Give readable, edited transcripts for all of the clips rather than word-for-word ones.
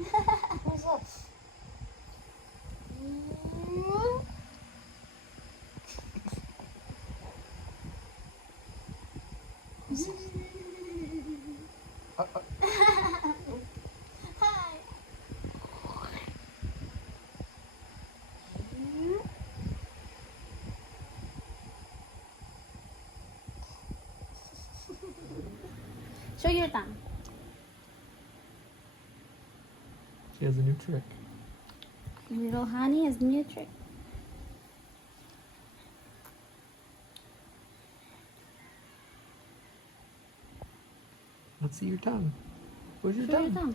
What's up? Hi. Show your tongue. She has a new trick. Little honey has a new trick. Let's see your tongue. Where's your Show tongue? your tongue.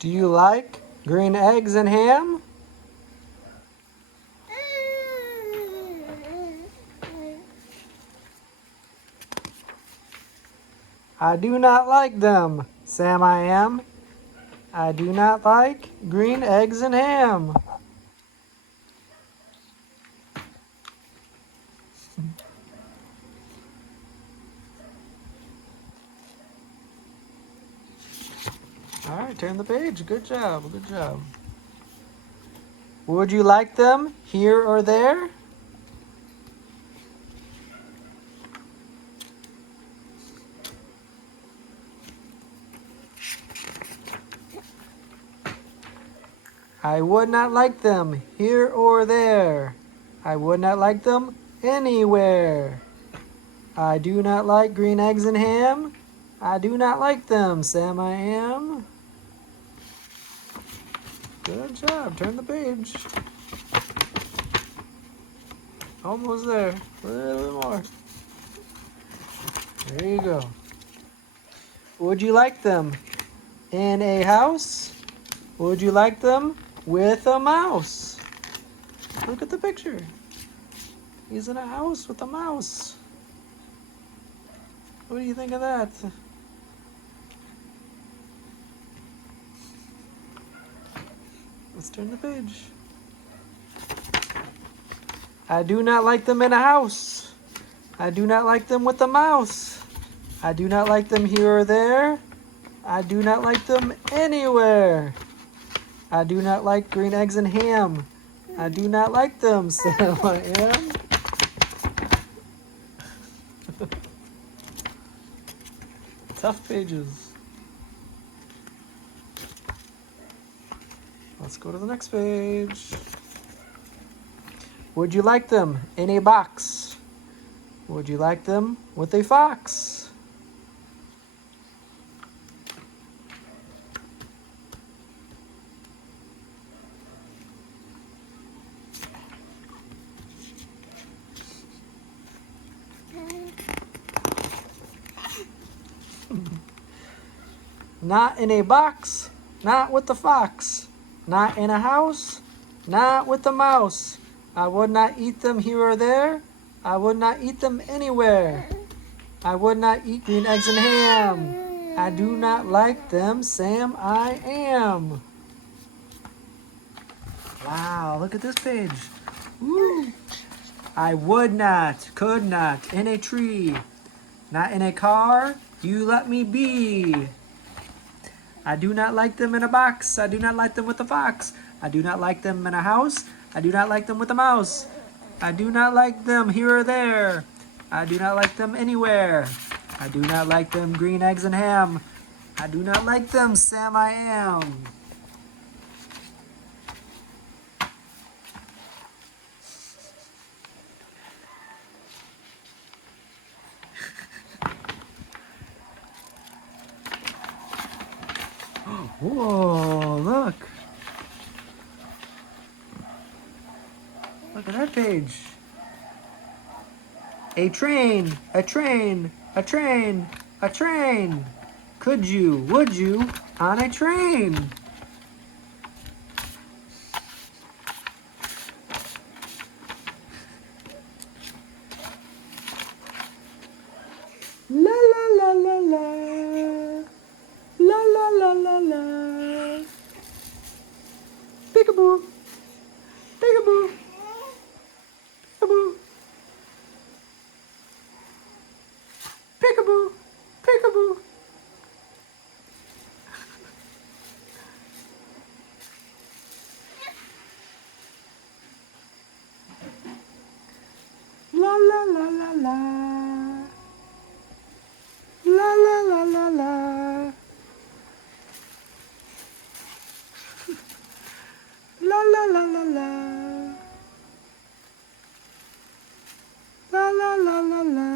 Do you like green eggs and ham? I do not like them, Sam I am. I do not like green eggs and ham. All right, turn the page. Good job, good job. Would you like them here or there? I would not like them here or there. I would not like them anywhere. I do not like green eggs and ham. I do not like them, Sam I am. Good job. Turn the page. Almost there. A little bit more. There you go. Would you like them in a house? Would you like them with a mouse? Look at the picture. He's in a house with a mouse. What do you think of that? Let's turn the page. I do not like them in a house. I do not like them with a mouse. I do not like them here or there. I do not like them anywhere. I do not like green eggs and ham. I do not like them, Sam I am. Tough pages. Let's go to the next page. Would you like them in a box? Would you like them with a fox? Not in a box, not with the fox. Not in a house, not with the mouse. I would not eat them here or there. I would not eat them anywhere. I would not eat green eggs and ham. I do not like them, Sam I am. Wow, look at this page. Woo. I would not, could not, in a tree. Not in a car, you let me be. I do not like them in a box. I do not like them with a fox. I do not like them in a house. I do not like them with a mouse. I do not like them here or there. I do not like them anywhere. I do not like them green eggs and ham. I do not like them, Sam I am. Whoa, look. Look at that page. A train, a train, a train, a train. Could you, would you, on a train? Peekaboo! Peekaboo! La la la la la. La la la la la. La la la la la. La la la la la.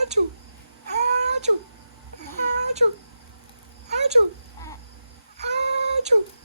Achoo! Achoo! Achoo! Achoo! Achoo!